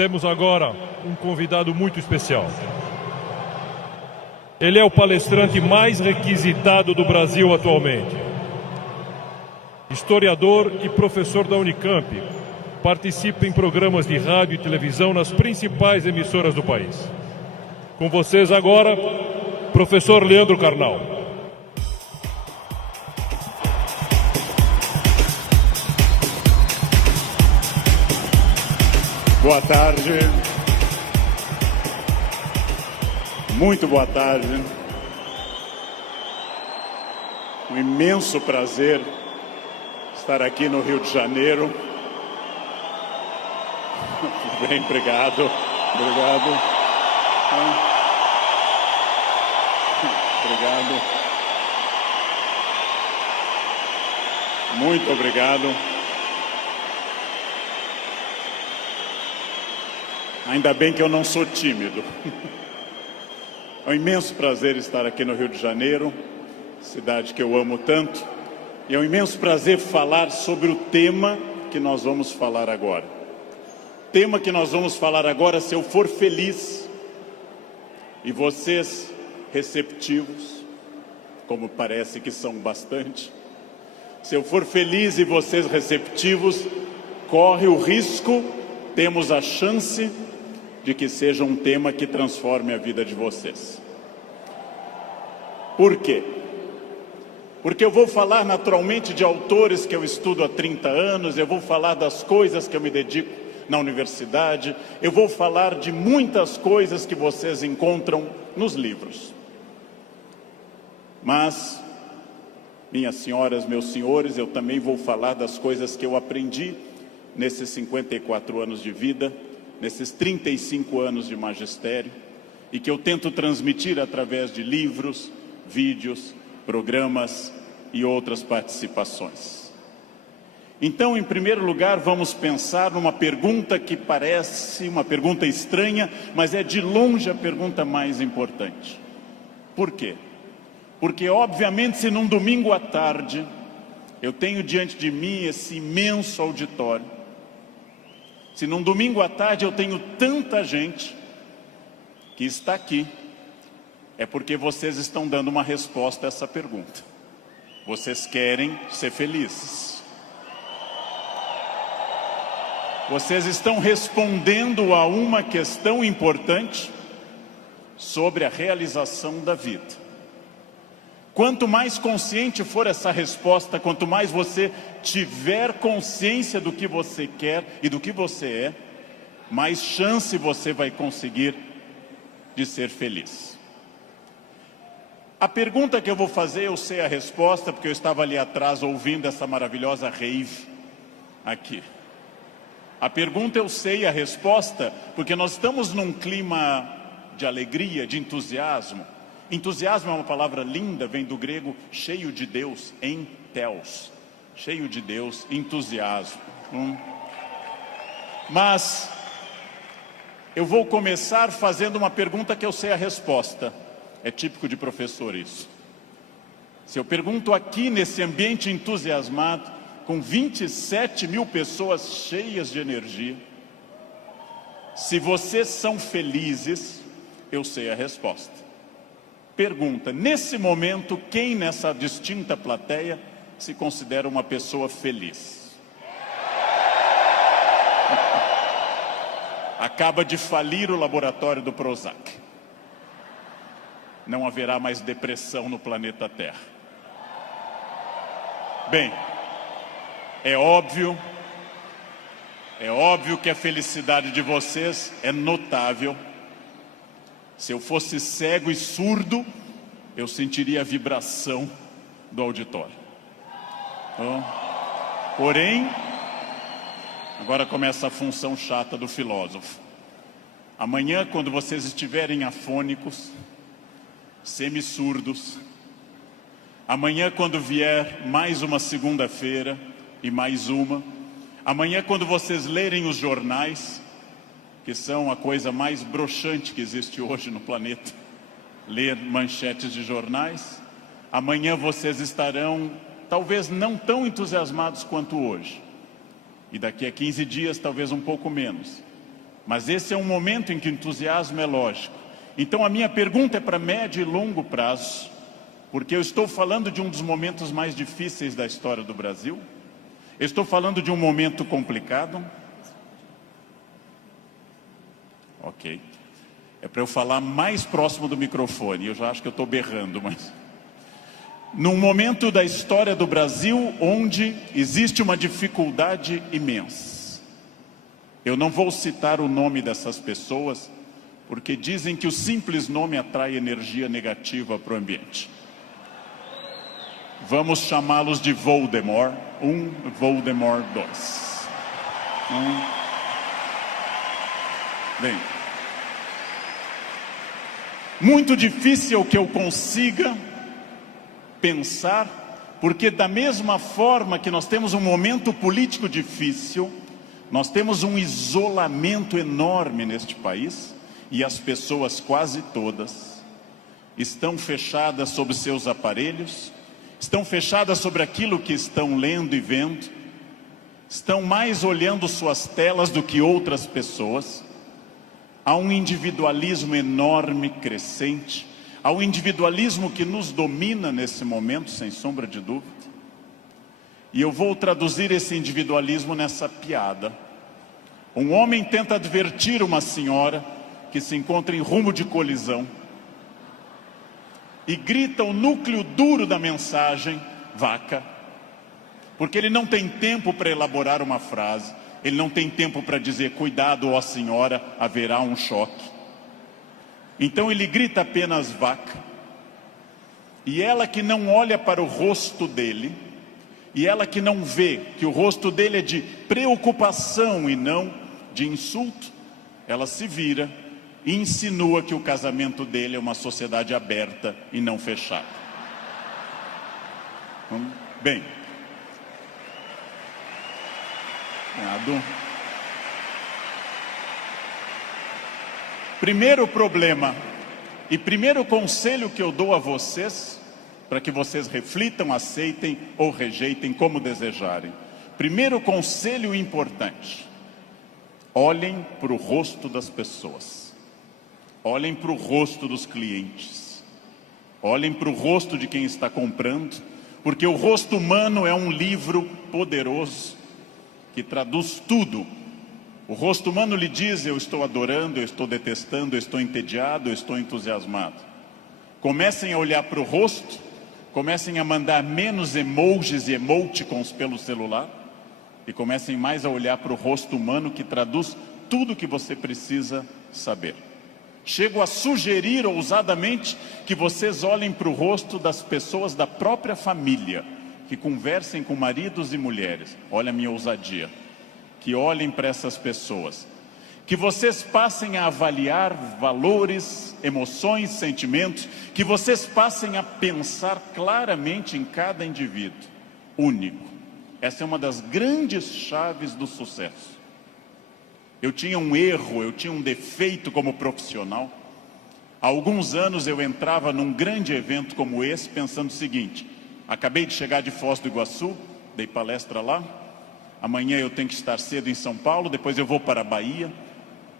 Temos agora um convidado muito especial. Ele é o palestrante mais requisitado do Brasil atualmente. Historiador e professor da Unicamp. Participa em programas de rádio e televisão nas principais emissoras do país. Com vocês agora, professor Leandro Carnal. Boa tarde. Muito boa tarde. Um imenso prazer estar aqui no Rio de Janeiro. Bem, obrigado. Obrigado. Obrigado. Muito obrigado. Ainda bem que eu não sou tímido. É um imenso prazer estar aqui no Rio de Janeiro, cidade que eu amo tanto. E é um imenso prazer falar sobre o tema que nós vamos falar agora. O tema que nós vamos falar agora, se eu for feliz, e vocês receptivos, como parece que são bastante, se eu for feliz e vocês receptivos, corre o risco, temos a chance de que seja um tema que transforme a vida de vocês. Por quê? Porque eu vou falar naturalmente de autores que eu estudo há 30 anos, eu vou falar das coisas que eu me dedico na universidade, eu vou falar de muitas coisas que vocês encontram nos livros. Mas, minhas senhoras, meus senhores, eu também vou falar das coisas que eu aprendi nesses 54 anos de vida, nesses 35 anos de magistério, e que eu tento transmitir através de livros, vídeos, programas e outras participações. Então, em primeiro lugar, vamos pensar numa pergunta que parece uma pergunta estranha, mas é de longe a pergunta mais importante. Por quê? Porque, obviamente, se num domingo à tarde eu tenho diante de mim esse imenso auditório, se num domingo à tarde eu tenho tanta gente que está aqui, é porque vocês estão dando uma resposta a essa pergunta. Vocês querem ser felizes. Vocês estão respondendo a uma questão importante sobre a realização da vida. Quanto mais consciente for essa resposta, quanto mais você tiver consciência do que você quer e do que você é, mais chance você vai conseguir de ser feliz. A pergunta que eu vou fazer, eu sei a resposta, porque eu estava ali atrás ouvindo essa maravilhosa rave aqui. A pergunta eu sei a resposta, porque nós estamos num clima de alegria, de entusiasmo. Entusiasmo é uma palavra linda, vem do grego cheio de Deus, entheos. Cheio de Deus, entusiasmo. Mas eu vou começar fazendo uma pergunta que eu sei a resposta. É típico de professor isso. Se eu pergunto aqui nesse ambiente entusiasmado, com 27 mil pessoas cheias de energia, se vocês são felizes, eu sei a resposta. Pergunta, nesse momento, quem nessa distinta plateia se considera uma pessoa feliz? Acaba de falir o laboratório do Prozac. Não haverá mais depressão no planeta Terra. Bem, é óbvio que a felicidade de vocês é notável. Se eu fosse cego e surdo, eu sentiria a vibração do auditório. Porém, agora começa a função chata do filósofo. Amanhã, quando vocês estiverem afônicos, semi-surdos, amanhã, quando vier mais uma segunda-feira e mais uma, amanhã, quando vocês lerem os jornais, que são a coisa mais broxante que existe hoje no planeta, ler manchetes de jornais, amanhã vocês estarão talvez não tão entusiasmados quanto hoje, e daqui a 15 dias talvez um pouco menos, Mas esse é um momento em que o entusiasmo é lógico. Então a minha pergunta é para médio e longo prazo, porque eu estou falando de um dos momentos mais difíceis da história do Brasil. Eu estou falando de um momento complicado. Ok. É para eu falar mais próximo do microfone. Eu já acho que eu estou berrando, mas... Num momento da história do Brasil onde existe uma dificuldade imensa. Eu não vou citar o nome dessas pessoas, porque dizem que o simples nome atrai energia negativa para o ambiente. Vamos chamá-los de Voldemort 1, Voldemort 2. Bem, muito difícil que eu consiga pensar, porque da mesma forma que nós temos um momento político difícil, nós temos um isolamento enorme neste país, e as pessoas quase todas estão fechadas sobre seus aparelhos, estão fechadas sobre aquilo que estão lendo e vendo, estão mais olhando suas telas do que outras pessoas. Há um individualismo enorme, crescente, há um individualismo que nos domina nesse momento, sem sombra de dúvida. E eu vou traduzir esse individualismo nessa piada. Um homem tenta advertir uma senhora que se encontra em rumo de colisão e grita o núcleo duro da mensagem: vaca. Porque ele não tem tempo para elaborar uma frase, ele não tem tempo para dizer: cuidado, ó senhora, haverá um choque. Então ele grita apenas vaca. E ela que não olha para o rosto dele, e ela que não vê que o rosto dele é de preocupação e não de insulto, ela se vira e insinua que o casamento dele é uma sociedade aberta e não fechada. Bem, primeiro problema e primeiro conselho que eu dou a vocês, para que vocês reflitam, aceitem ou rejeitem como desejarem. Primeiro conselho importante: olhem para o rosto das pessoas. Olhem para o rosto dos clientes. Olhem para o rosto de quem está comprando, porque o rosto humano é um livro poderoso que traduz tudo. O rosto humano lhe diz: eu estou adorando, eu estou detestando, eu estou entediado, eu estou entusiasmado. Comecem a olhar para o rosto, comecem a mandar menos emojis e emoticons pelo celular e comecem mais a olhar para o rosto humano, que traduz tudo o que você precisa saber. Chego a sugerir ousadamente que vocês olhem para o rosto das pessoas da própria família, que conversem com maridos e mulheres. Olha a minha ousadia. Que olhem para essas pessoas. Que vocês passem a avaliar valores, emoções, sentimentos. Que vocês passem a pensar claramente em cada indivíduo único. Essa é uma das grandes chaves do sucesso. Eu tinha um erro, eu tinha um defeito como profissional. Há alguns anos eu entrava num grande evento como esse pensando o seguinte: acabei de chegar de Foz do Iguaçu, dei palestra lá, amanhã eu tenho que estar cedo em São Paulo, depois eu vou para a Bahia,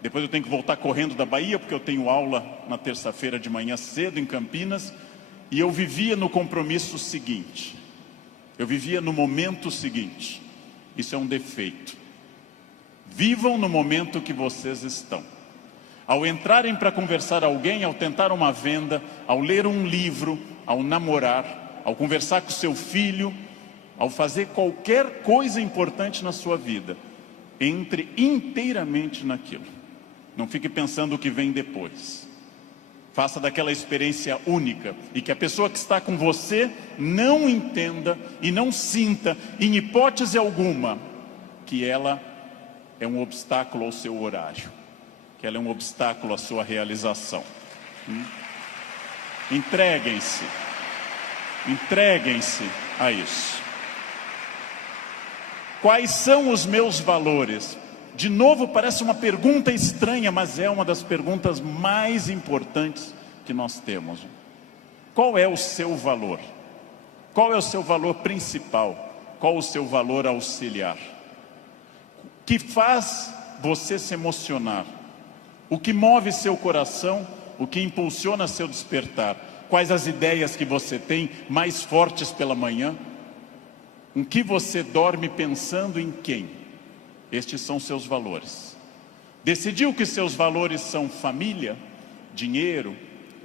depois eu tenho que voltar correndo da Bahia, porque eu tenho aula na terça-feira de manhã cedo em Campinas, e eu vivia no compromisso seguinte, eu vivia no momento seguinte. Isso é um defeito. Vivam no momento que vocês estão. Ao entrarem para conversar com alguém, ao tentar uma venda, ao ler um livro, ao namorar, ao conversar com seu filho, ao fazer qualquer coisa importante na sua vida, entre inteiramente naquilo. Não fique pensando o que vem depois. Faça daquela experiência única, e que a pessoa que está com você não entenda e não sinta, em hipótese alguma, que ela é um obstáculo ao seu horário, que ela é um obstáculo à sua realização. Entreguem-se a isso. Quais são os meus valores? De novo, parece uma pergunta estranha, mas é uma das perguntas mais importantes que nós temos. Qual é o seu valor? Qual é o seu valor principal? Qual o seu valor auxiliar? Que faz você se emocionar O que move seu coração, o que impulsiona seu despertar? Quais as ideias que você tem mais fortes pela manhã? Com que você dorme pensando em quem? Estes são seus valores. Decidiu que seus valores são família, dinheiro,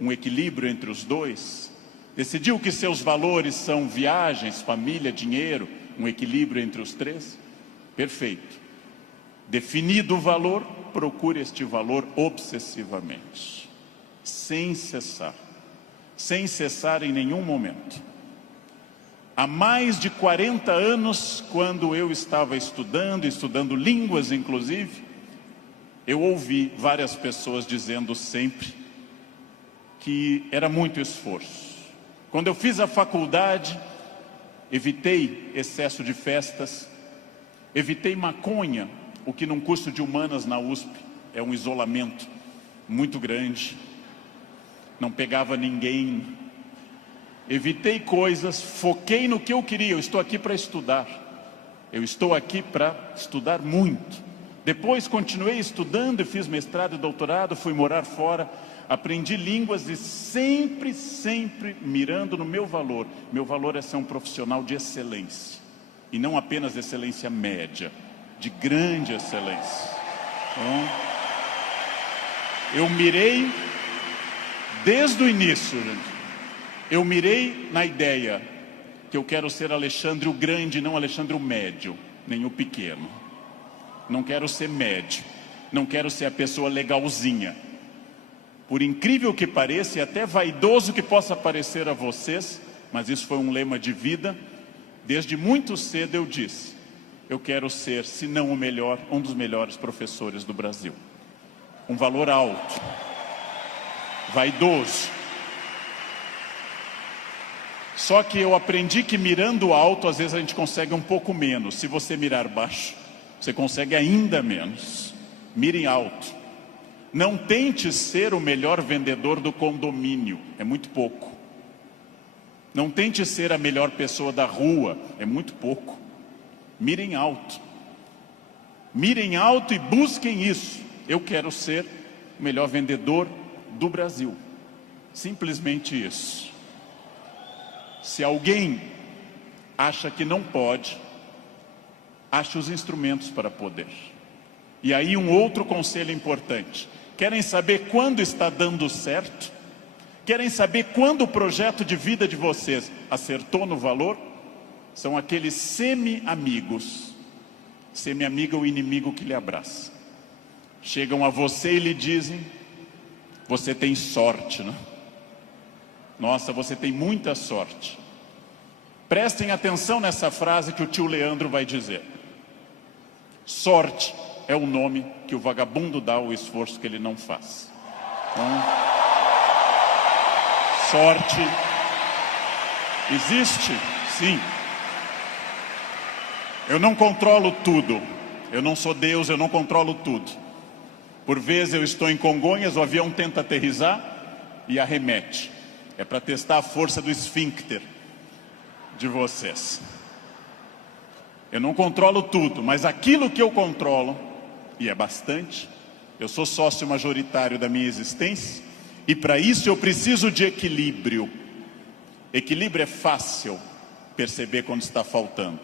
um equilíbrio entre os dois? Decidiu que seus valores são viagens, família, dinheiro, um equilíbrio entre os três? Perfeito. Definido o valor, procure este valor obsessivamente, sem cessar em nenhum momento. Há mais de 40 anos, quando eu estava estudando línguas inclusive, eu ouvi várias pessoas dizendo sempre que era muito esforço. Quando eu fiz a faculdade, evitei excesso de festas, evitei maconha, o que num curso de humanas na USP é um isolamento muito grande. Não pegava ninguém. Evitei coisas, foquei no que eu queria. Eu estou aqui para estudar. Eu estou aqui para estudar muito. Depois continuei estudando e fiz mestrado e doutorado, fui morar fora, aprendi línguas e sempre mirando no meu valor. Meu valor é ser um profissional de excelência. E não apenas excelência média, de grande excelência. Então, eu mirei desde o início, gente. Eu mirei na ideia que eu quero ser Alexandre o Grande, não Alexandre o Médio, nem o Pequeno. Não quero ser médio, não quero ser a pessoa legalzinha. Por incrível que pareça, e até vaidoso que possa parecer a vocês, mas isso foi um lema de vida. Desde muito cedo eu disse, eu quero ser, se não o melhor, um dos melhores professores do Brasil. Um valor alto, vaidoso. Só que eu aprendi que mirando alto, às vezes a gente consegue um pouco menos. Se você mirar baixo, você consegue ainda menos. Mire alto. Não tente ser o melhor vendedor do condomínio, é muito pouco. Não tente ser a melhor pessoa da rua, é muito pouco. Mirem alto. Mirem alto e busquem isso. Eu quero ser o melhor vendedor do Brasil. Simplesmente isso. Se alguém acha que não pode, ache os instrumentos para poder. E aí um outro conselho importante. Querem saber quando está dando certo? Querem saber quando o projeto de vida de vocês acertou no valor? São aqueles semi-amigos. Semi-amigo é o inimigo que lhe abraça. Chegam a você e lhe dizem, você tem sorte, né? Nossa, você tem muita sorte. Prestem atenção nessa frase que o tio Leandro vai dizer. Sorte é o nome que o vagabundo dá ao esforço que ele não faz. Então, sorte existe? Sim. Eu não controlo tudo. Eu não sou Deus, eu não controlo tudo. Por vezes eu estou em Congonhas, o avião tenta aterrissar e arremete. É para testar a força do esfíncter de vocês. Eu não controlo tudo, mas aquilo que eu controlo, e é bastante, eu sou sócio majoritário da minha existência, e para isso eu preciso de equilíbrio. Equilíbrio é fácil perceber quando está faltando.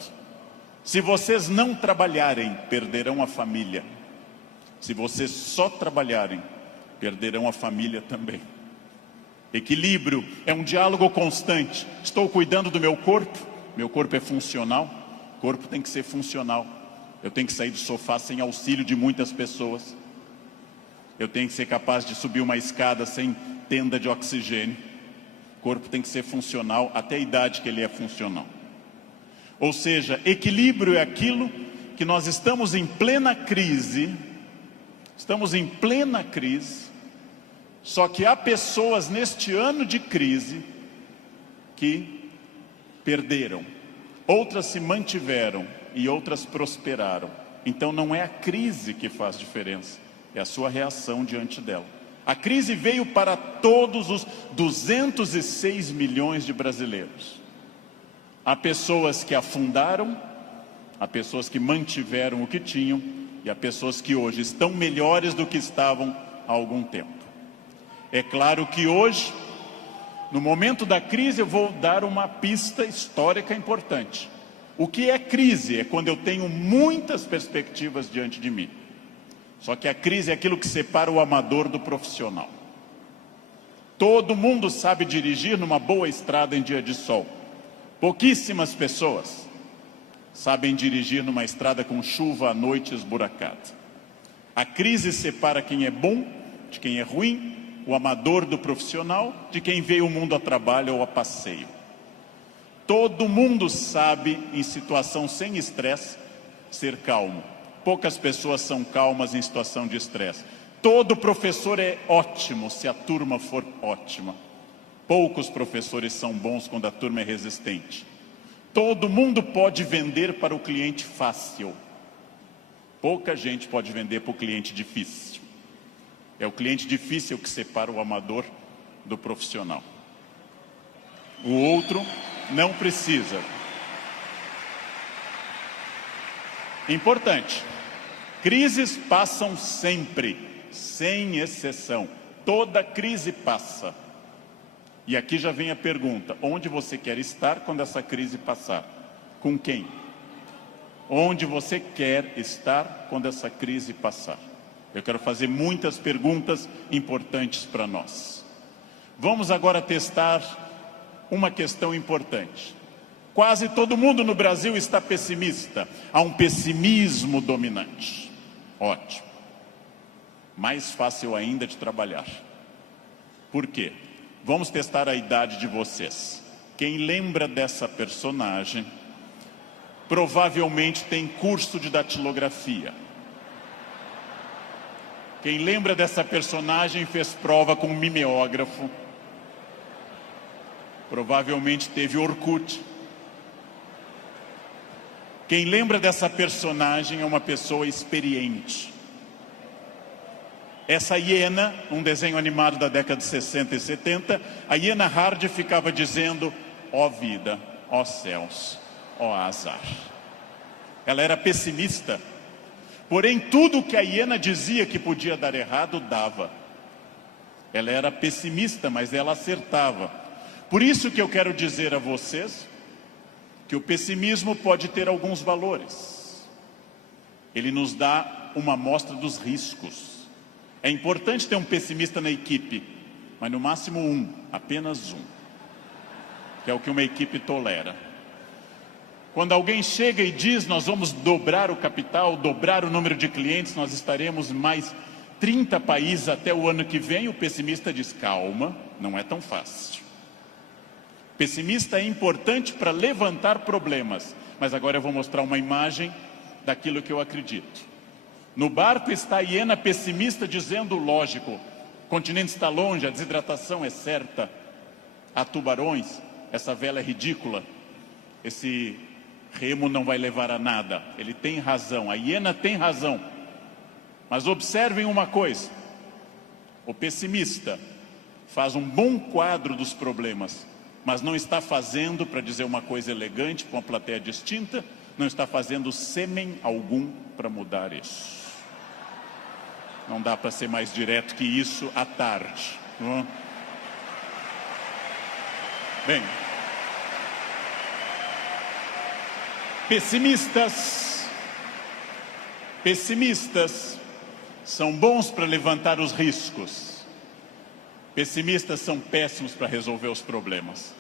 Se vocês não trabalharem, perderão a família. Se vocês só trabalharem, perderão a família também. Equilíbrio é um diálogo constante. Estou cuidando do meu corpo é funcional, o corpo tem que ser funcional. Eu tenho que sair do sofá sem auxílio de muitas pessoas. Eu tenho que ser capaz de subir uma escada sem tenda de oxigênio. O corpo tem que ser funcional até a idade que ele é funcional. Ou seja, equilíbrio é aquilo que nós estamos em plena crise. Estamos em plena crise. Só que há pessoas neste ano de crise que perderam, outras se mantiveram e outras prosperaram. Então não é a crise que faz diferença, é a sua reação diante dela. A crise veio para todos os 206 milhões de brasileiros. Há pessoas que afundaram, há pessoas que mantiveram o que tinham, e há pessoas que hoje estão melhores do que estavam há algum tempo. É claro que hoje, no momento da crise, eu vou dar uma pista histórica importante. O que é crise? É quando eu tenho muitas perspectivas diante de mim. Só que a crise é aquilo que separa o amador do profissional. Todo mundo sabe dirigir numa boa estrada em dia de sol. Pouquíssimas pessoas sabem dirigir numa estrada com chuva à noite esburacada. A crise separa quem é bom de quem é ruim, o amador do profissional, de quem veio o mundo a trabalho ou a passeio. Todo mundo sabe, em situação sem estresse, ser calmo. Poucas pessoas são calmas em situação de estresse. Todo professor é ótimo se a turma for ótima. Poucos professores são bons quando a turma é resistente. Todo mundo pode vender para o cliente fácil. Pouca gente pode vender para o cliente difícil. É o cliente difícil que separa o amador do profissional. O outro não precisa. Importante. Crises passam sempre, sem exceção. Toda crise passa. E aqui já vem a pergunta: onde você quer estar quando essa crise passar? Com quem? Onde você quer estar quando essa crise passar? Eu quero fazer muitas perguntas importantes para nós. Vamos agora testar uma questão importante. Quase todo mundo no Brasil está pessimista. Há um pessimismo dominante. Ótimo. Mais fácil ainda de trabalhar. Por quê? Vamos testar a idade de vocês. Quem lembra dessa personagem provavelmente tem curso de datilografia. Quem lembra dessa personagem fez prova com um mimeógrafo. Provavelmente teve Orkut. Quem lembra dessa personagem é uma pessoa experiente. Essa hiena, um desenho animado da década de 60 e 70, a hiena Hard ficava dizendo: ó vida, ó céus, ó azar. Ela era pessimista. Porém, tudo que a hiena dizia que podia dar errado, dava. Ela era pessimista, mas ela acertava. Por isso que eu quero dizer a vocês que o pessimismo pode ter alguns valores. Ele nos dá uma amostra dos riscos. É importante ter um pessimista na equipe, mas no máximo um, apenas um, que é o que uma equipe tolera. Quando alguém chega e diz: nós vamos dobrar o capital, dobrar o número de clientes, nós estaremos em mais 30 países até o ano que vem, o pessimista diz: calma, não é tão fácil. Pessimista é importante para levantar problemas, mas agora eu vou mostrar uma imagem daquilo que eu acredito. No barco está a hiena pessimista dizendo: lógico, o continente está longe, a desidratação é certa, há tubarões, essa vela é ridícula, esse remo não vai levar a nada. Ele tem razão, a hiena tem razão. Mas observem uma coisa: o pessimista faz um bom quadro dos problemas, mas não está fazendo, para dizer uma coisa elegante para uma plateia distinta, não está fazendo sêmen algum para mudar isso. Não dá para ser mais direto que isso à tarde, não é? Bem, pessimistas são bons para levantar os riscos. Pessimistas são péssimos para resolver os problemas.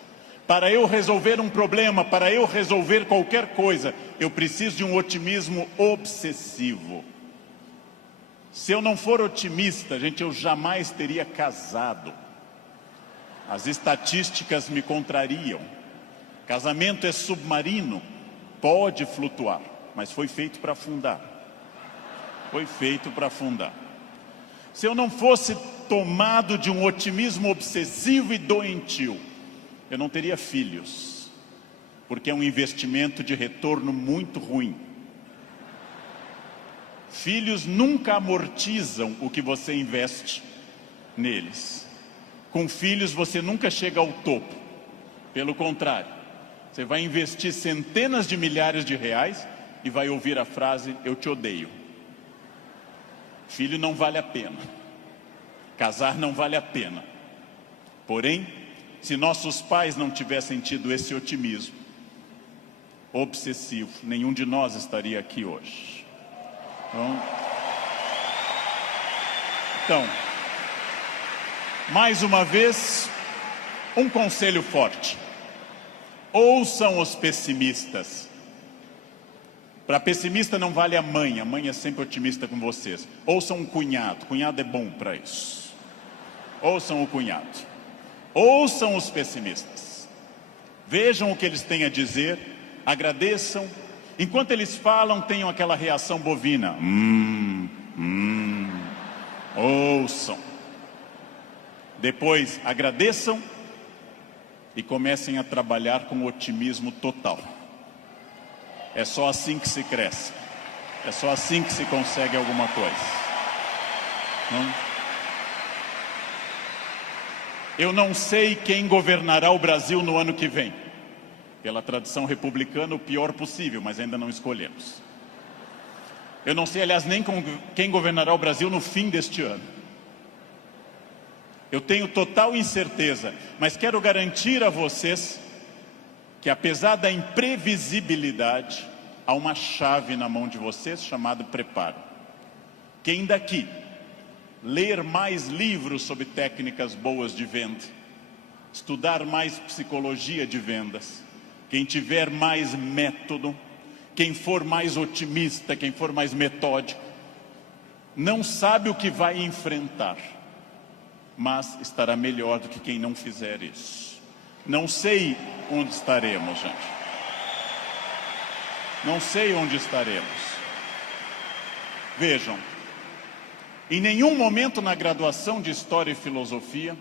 Para eu resolver um problema, para eu resolver qualquer coisa, eu preciso de um otimismo obsessivo. Se eu não for otimista, gente, eu jamais teria casado. As estatísticas me contrariam. Casamento é submarino, pode flutuar, mas foi feito para afundar. Foi feito para afundar. Se eu não fosse tomado de um otimismo obsessivo e doentio, eu não teria filhos, porque é um investimento de retorno muito ruim. Filhos nunca amortizam o que você investe neles. Com filhos você nunca chega ao topo. Pelo contrário, você vai investir centenas de milhares de reais e vai ouvir a frase: eu te odeio. Filho não vale a pena. Casar não vale a pena. Porém, se nossos pais não tivessem tido esse otimismo obsessivo, nenhum de nós estaria aqui hoje. Então, mais uma vez, um conselho forte. Ouçam os pessimistas. Para pessimista não vale a mãe é sempre otimista com vocês. Ouçam um cunhado é bom para isso. Ouçam o cunhado. Ouçam os pessimistas. Vejam o que eles têm a dizer, agradeçam. Enquanto eles falam, tenham aquela reação bovina. Ouçam. Depois agradeçam e comecem a trabalhar com otimismo total. É só assim que se cresce. É só assim que se consegue alguma coisa. Eu não sei quem governará o Brasil no ano que vem. Pela tradição republicana, o pior possível, mas ainda não escolhemos. Eu não sei, aliás, nem quem governará o Brasil no fim deste ano. Eu tenho total incerteza, mas quero garantir a vocês que, apesar da imprevisibilidade, há uma chave na mão de vocês chamada preparo. Quem daqui ler mais livros sobre técnicas boas de venda, estudar mais psicologia de vendas, quem tiver mais método, quem for mais otimista, quem for mais metódico, não sabe o que vai enfrentar, mas estará melhor do que quem não fizer isso. Não sei onde estaremos, gente. Não sei onde estaremos. Vejam, em nenhum momento na graduação de História e Filosofia,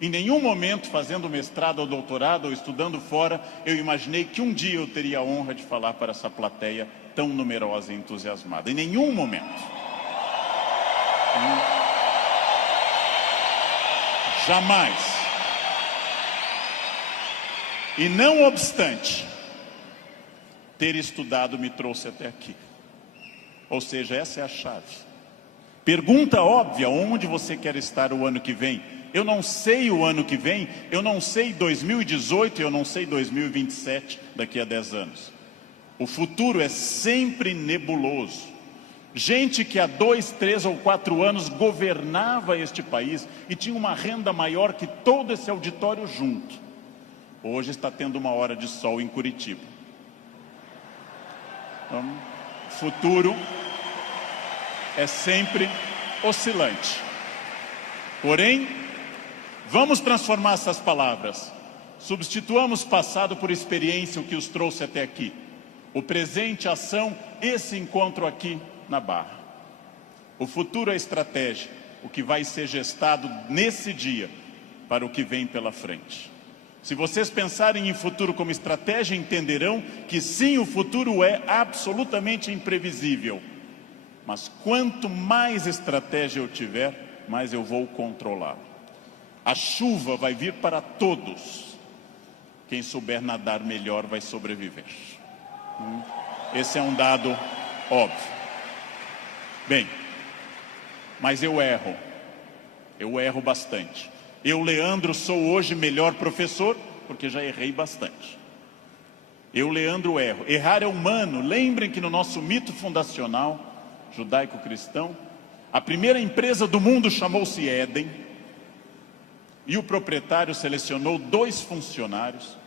em nenhum momento fazendo mestrado ou doutorado ou estudando fora, eu imaginei que um dia eu teria a honra de falar para essa plateia tão numerosa e entusiasmada. Em nenhum momento. Jamais. E não obstante, ter estudado me trouxe até aqui. Ou seja, essa é a chave. Pergunta óbvia, onde você quer estar o ano que vem? Eu não sei o ano que vem, eu não sei 2018, eu não sei 2027, daqui a 10 anos. O futuro é sempre nebuloso. Gente que há 2, 3 ou 4 anos governava este país e tinha uma renda maior que todo esse auditório junto. Hoje está tendo uma hora de sol em Curitiba. Então, o futuro é sempre oscilante. Porém, vamos transformar essas palavras. Substituamos passado por experiência, o que os trouxe até aqui. O presente, ação, esse encontro aqui na Barra. O futuro é estratégia, o que vai ser gestado nesse dia para o que vem pela frente. Se vocês pensarem em futuro como estratégia, entenderão que sim, o futuro é absolutamente imprevisível. Mas quanto mais estratégia eu tiver, mais eu vou controlar. A chuva vai vir para todos. Quem souber nadar melhor vai sobreviver. Esse é um dado óbvio. Bem, mas eu erro. Eu erro bastante. Eu, Leandro, sou hoje melhor professor, porque já errei bastante. Eu, Leandro, erro. Errar é humano. Lembrem que no nosso mito fundacional judaico-cristão, a primeira empresa do mundo chamou-se Éden, e o proprietário selecionou 2 funcionários,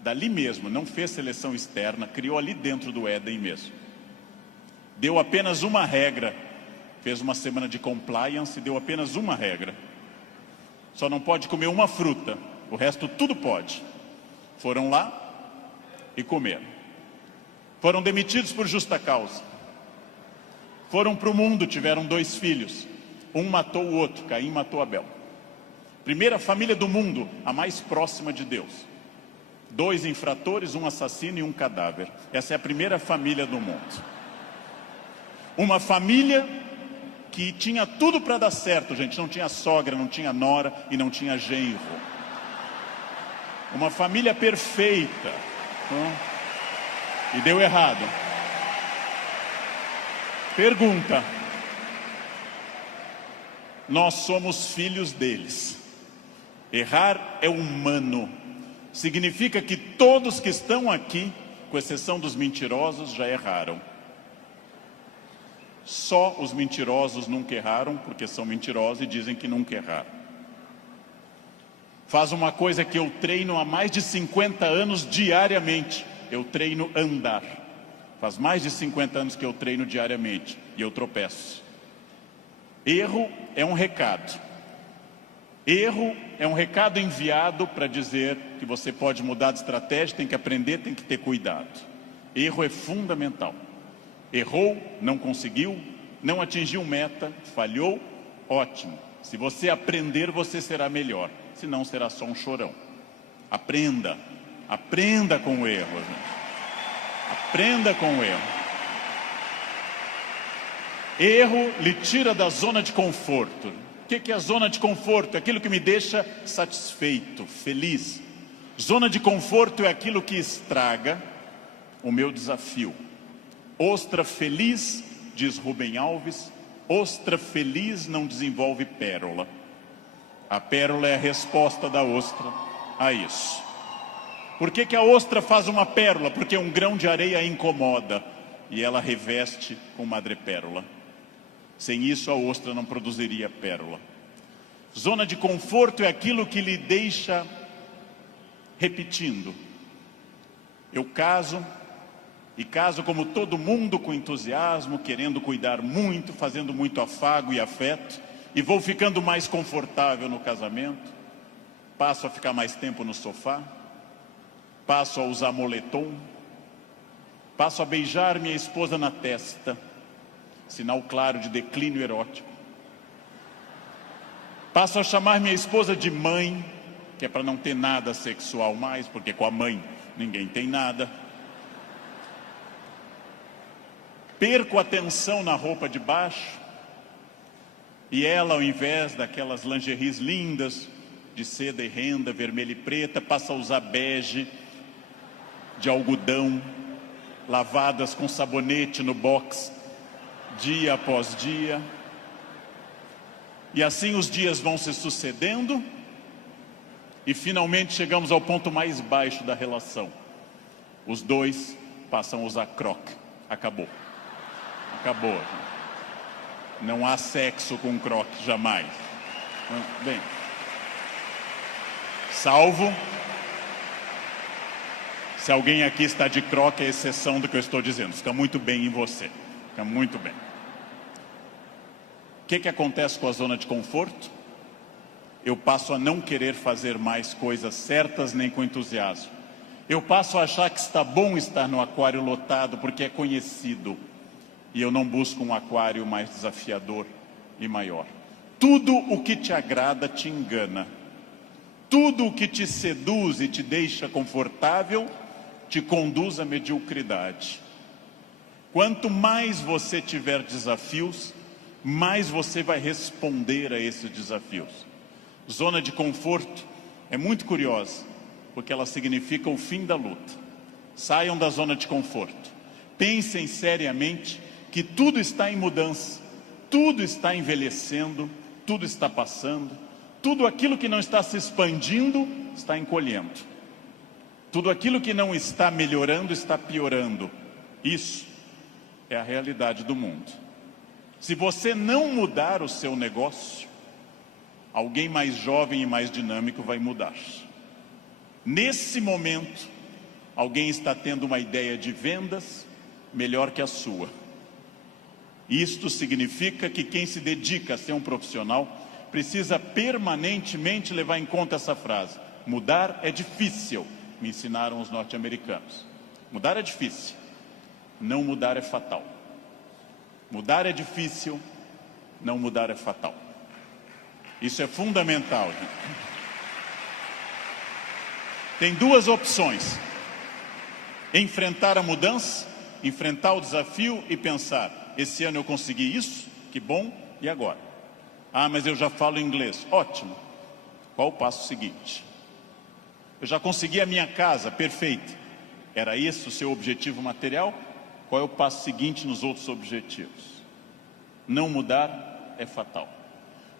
dali mesmo, não fez seleção externa, criou ali dentro do Éden mesmo. Deu apenas uma regra, fez uma semana de compliance e deu apenas uma regra. Só não pode comer uma fruta, o resto tudo pode. Foram lá e comeram. Foram demitidos por justa causa. Foram para o mundo, tiveram 2 filhos. Um matou o outro, Caim matou Abel. Primeira família do mundo, a mais próxima de Deus. 2 infratores, um assassino e um cadáver. Essa é a primeira família do mundo. Uma família que tinha tudo para dar certo, gente. Não tinha sogra, não tinha nora e não tinha genro. Uma família perfeita. E deu errado. Nós somos filhos deles. Errar é humano. Significa que todos que estão aqui, com exceção dos mentirosos, já erraram. Só os mentirosos nunca erraram, porque são mentirosos e dizem que nunca erraram. Faz uma coisa que eu treino há mais de 50 anos diariamente. Eu treino andar. Faz mais de 50 anos que eu treino diariamente e eu tropeço. Erro é um recado. Erro é um recado enviado para dizer que você pode mudar de estratégia, tem que aprender, tem que ter cuidado. Erro é fundamental. Errou, não conseguiu, não atingiu meta, falhou, ótimo. Se você aprender, você será melhor. Senão será só um chorão. Aprenda. Aprenda com o erro, gente. Aprenda com o erro. Erro lhe tira da zona de conforto. O que é a zona de conforto? É aquilo que me deixa satisfeito, feliz. Zona de conforto é aquilo que estraga o meu desafio. Ostra feliz, diz Rubem Alves, ostra feliz não desenvolve pérola. A pérola é a resposta da ostra a isso. Por que a ostra faz uma pérola? Porque um grão de areia a incomoda e ela reveste com madrepérola. Sem isso a ostra não produziria pérola. Zona de conforto é aquilo que lhe deixa repetindo. Eu caso, e caso como todo mundo com entusiasmo, querendo cuidar muito, fazendo muito afago e afeto, e vou ficando mais confortável no casamento, passo a ficar mais tempo no sofá, passo a usar moletom, passo a beijar minha esposa na testa, sinal claro de declínio erótico. Passo a chamar minha esposa de mãe, que é para não ter nada sexual mais, porque com a mãe ninguém tem nada. Perco a atenção na roupa de baixo, e ela, ao invés daquelas lingeries lindas, de seda e renda, vermelha e preta, passa a usar bege, de algodão, lavadas com sabonete no box, dia após dia. E assim os dias vão se sucedendo, e finalmente chegamos ao ponto mais baixo da relação. Os dois passam a usar croque. Acabou. Acabou. Não há sexo com croque, jamais. Bem, salvo se alguém aqui está de croque, é exceção do que eu estou dizendo. Fica muito bem em você. Fica muito bem. O que acontece com a zona de conforto? Eu passo a não querer fazer mais coisas certas nem com entusiasmo. Eu passo a achar que está bom estar no aquário lotado porque é conhecido. E eu não busco um aquário mais desafiador e maior. Tudo o que te agrada te engana. Tudo o que te seduz e te deixa confortável te conduz à mediocridade. Quanto mais você tiver desafios, mais você vai responder a esses desafios. Zona de conforto é muito curiosa, porque ela significa o fim da luta. Saiam da zona de conforto. Pensem seriamente que tudo está em mudança, tudo está envelhecendo, tudo está passando, tudo aquilo que não está se expandindo está encolhendo. Tudo aquilo que não está melhorando está piorando. Isso é a realidade do mundo. Se você não mudar o seu negócio, alguém mais jovem e mais dinâmico vai mudar. Nesse momento, alguém está tendo uma ideia de vendas melhor que a sua. Isto significa que quem se dedica a ser um profissional precisa permanentemente levar em conta essa frase: mudar é difícil, me ensinaram os norte-americanos. Mudar é difícil, não mudar é fatal. Mudar é difícil, não mudar é fatal. Isso é fundamental, gente. Tem duas opções: enfrentar a mudança, enfrentar o desafio e pensar: esse ano eu consegui isso, que bom, e agora? Ah, mas eu já falo inglês. Ótimo. Qual o passo seguinte? Eu já consegui a minha casa, perfeito. Era esse o seu objetivo material? Qual é o passo seguinte nos outros objetivos? Não mudar é fatal.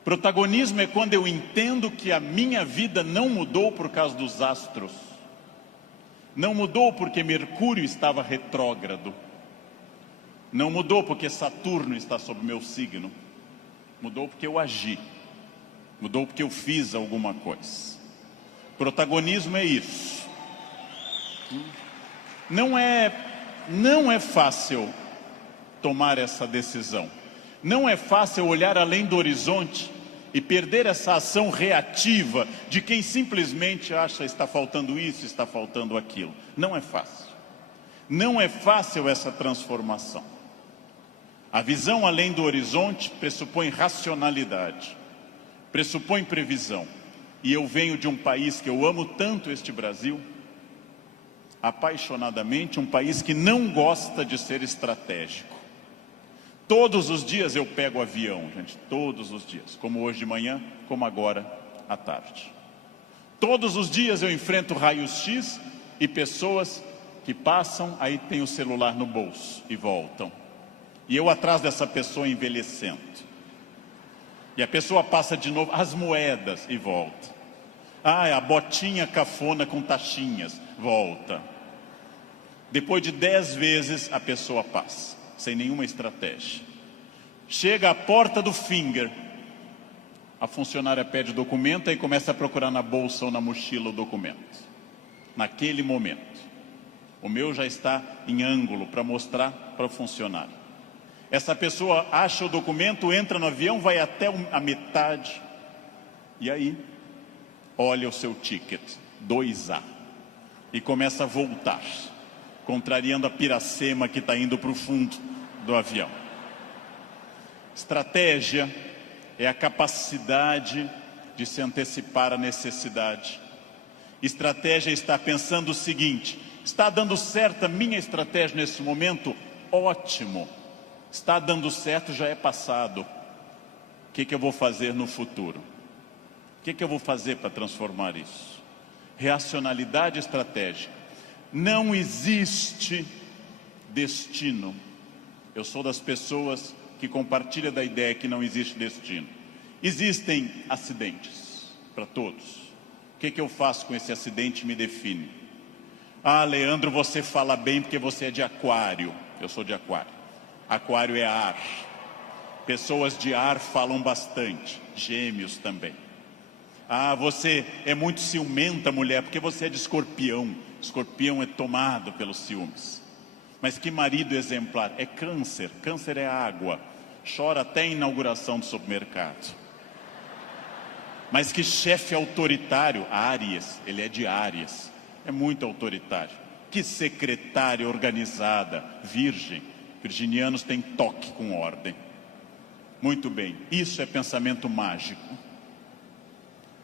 Protagonismo é quando eu entendo que a minha vida não mudou por causa dos astros. Não mudou porque Mercúrio estava retrógrado. Não mudou porque Saturno está sob meu signo. Mudou porque eu agi. Mudou porque eu fiz alguma coisa. Protagonismo é isso. Não é fácil tomar essa decisão. Não é fácil olhar além do horizonte e perder essa ação reativa de quem simplesmente acha está faltando isso, está faltando aquilo. Não é fácil. Não é fácil essa transformação. A visão além do horizonte pressupõe racionalidade, pressupõe previsão. E eu venho de um país que eu amo tanto, este Brasil, apaixonadamente, um país que não gosta de ser estratégico. Todos os dias eu pego avião, gente, todos os dias, como hoje de manhã, como agora à tarde. Todos os dias eu enfrento raios-x e pessoas que passam, aí tem o celular no bolso e voltam. E eu atrás dessa pessoa envelhecendo. E a pessoa passa de novo, as moedas e volta. A botinha cafona com taxinhas, volta. Depois de 10 vezes a pessoa passa, sem nenhuma estratégia. Chega à porta do Finger, a funcionária pede o documento e começa a procurar na bolsa ou na mochila o documento. Naquele momento, o meu já está em ângulo para mostrar para o funcionário. Essa pessoa acha o documento, entra no avião, vai até a metade e aí olha o seu ticket, 2A, e começa a voltar, contrariando a piracema que está indo para o fundo do avião. Estratégia é a capacidade de se antecipar à necessidade. Estratégia é estar pensando o seguinte: está dando certo a minha estratégia nesse momento? Ótimo. Está dando certo, já é passado. O que eu vou fazer no futuro? O que eu vou fazer para transformar isso? Racionalidade estratégica. Não existe destino. Eu sou das pessoas que compartilha da ideia que não existe destino. Existem acidentes para todos. O que eu faço com esse acidente me define. Leandro, você fala bem porque você é de aquário. Eu sou de aquário. Aquário é ar. Pessoas de ar falam bastante. Gêmeos também. Você é muito ciumenta, mulher, porque você é de escorpião. Escorpião é tomado pelos ciúmes. Mas que marido exemplar? É câncer. Câncer é água. Chora até a inauguração do supermercado. Mas que chefe autoritário? Áries. Ele é de Áries. É muito autoritário. Que secretária organizada? Virgem. Virginianos têm toque com ordem. Muito bem. Isso é pensamento mágico.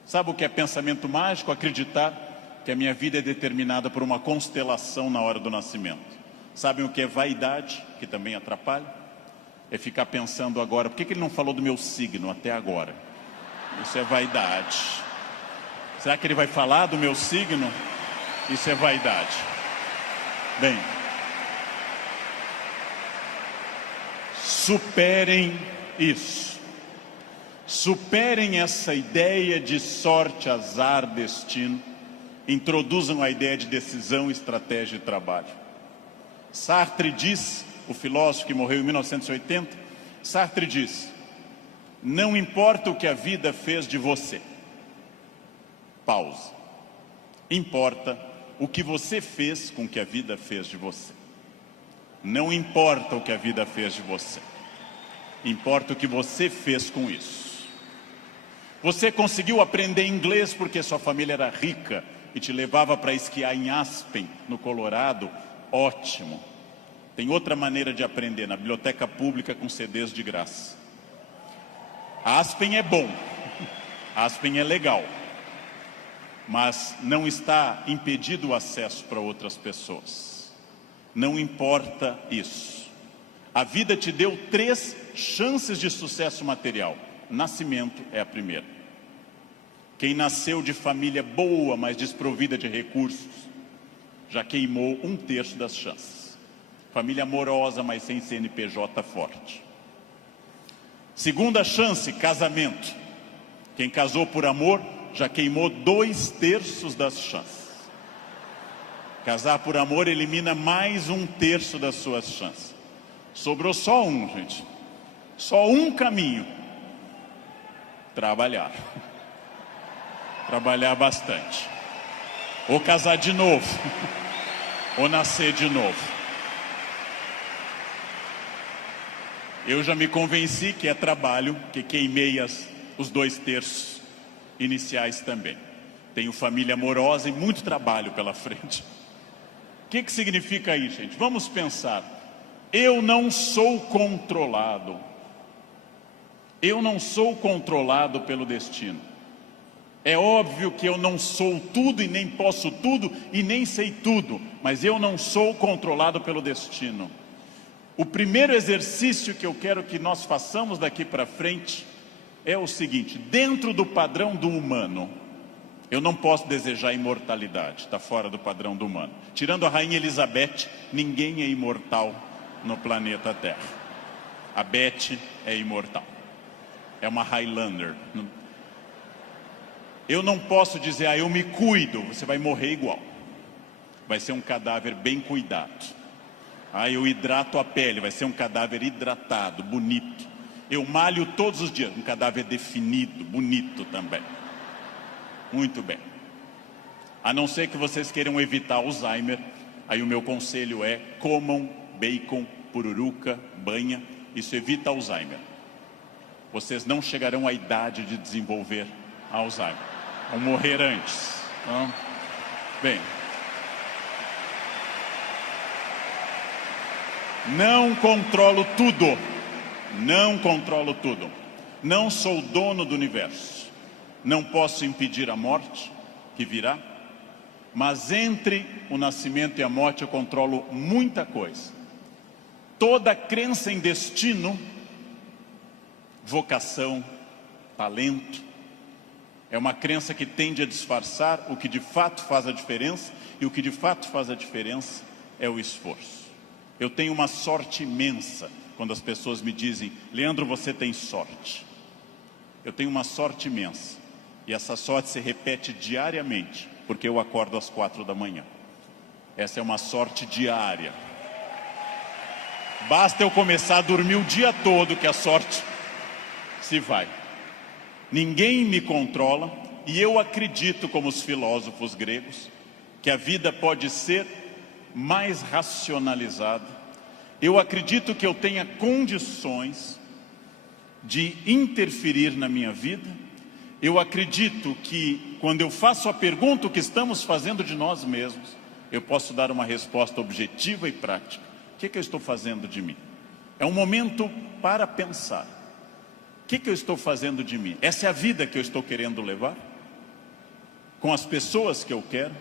Sabe o que é pensamento mágico? Acreditar que a minha vida é determinada por uma constelação na hora do nascimento. Sabem o que é vaidade, que também atrapalha? É ficar pensando agora, por que ele não falou do meu signo até agora? Isso é vaidade. Será que ele vai falar do meu signo? Isso é vaidade. Bem, superem isso. Superem essa ideia de sorte, azar, destino. Introduzam a ideia de decisão, estratégia e trabalho. Sartre diz, o filósofo que morreu em 1980, Sartre diz: não importa o que a vida fez de você. Pausa. Importa o que você fez com o que a vida fez de você. Não importa o que a vida fez de você. Importa o que você fez com isso. Você conseguiu aprender inglês porque sua família era rica e te levava para esquiar em Aspen, no Colorado? Ótimo. Tem outra maneira de aprender, na biblioteca pública com CDs de graça. Aspen é bom, Aspen é legal, mas não está impedido o acesso para outras pessoas. Não importa isso. A vida te deu 3 chances de sucesso material. Nascimento é a primeira. Quem nasceu de família boa, mas desprovida de recursos, já queimou 1/3 das chances. Família amorosa, mas sem CNPJ forte. Segunda chance, casamento. Quem casou por amor já queimou 2/3 das chances. Casar por amor elimina mais 1/3 das suas chances. Sobrou só um, gente. Só um caminho. Trabalhar. Trabalhar bastante. Ou casar de novo. Ou nascer de novo. Eu já me convenci que é trabalho, que queimei os 2/3 iniciais também. Tenho família amorosa e muito trabalho pela frente. O que significa isso, gente? Vamos pensar. Eu não sou controlado. Eu não sou controlado pelo destino. É óbvio que eu não sou tudo e nem posso tudo e nem sei tudo, mas eu não sou controlado pelo destino. O primeiro exercício que eu quero que nós façamos daqui para frente é o seguinte: dentro do padrão do humano, eu não posso desejar imortalidade, está fora do padrão do humano. Tirando a rainha Elizabeth, ninguém é imortal no planeta Terra. A Beth é imortal, é uma Highlander. Eu não posso dizer, eu me cuido, você vai morrer igual. Vai ser um cadáver bem cuidado. Eu hidrato a pele, vai ser um cadáver hidratado, bonito. Eu malho todos os dias, um cadáver definido, bonito também. Muito bem. A não ser que vocês queiram evitar Alzheimer, aí o meu conselho é: comam bacon, pururuca, banha, isso evita Alzheimer. Vocês não chegarão à idade de desenvolver Alzheimer, vão morrer antes. Bem, não controlo tudo. Não controlo tudo. Não sou dono do universo. Não posso impedir a morte, que virá. Mas entre o nascimento e a morte eu controlo muita coisa. Toda crença em destino, vocação, talento, é uma crença que tende a disfarçar o que de fato faz a diferença. E o que de fato faz a diferença é o esforço. Eu tenho uma sorte imensa quando as pessoas me dizem: Leandro, você tem sorte. Eu tenho uma sorte imensa. E essa sorte se repete diariamente, porque eu acordo às 4 da manhã. Essa é uma sorte diária. Basta eu começar a dormir o dia todo que a sorte se vai. Ninguém me controla, e eu acredito, como os filósofos gregos, que a vida pode ser mais racionalizada. Eu acredito que eu tenha condições de interferir na minha vida. Eu acredito que quando eu faço a pergunta o que estamos fazendo de nós mesmos, eu posso dar uma resposta objetiva e prática. O que eu estou fazendo de mim? É um momento para pensar. O que eu estou fazendo de mim? Essa é a vida que eu estou querendo levar? Com as pessoas que eu quero?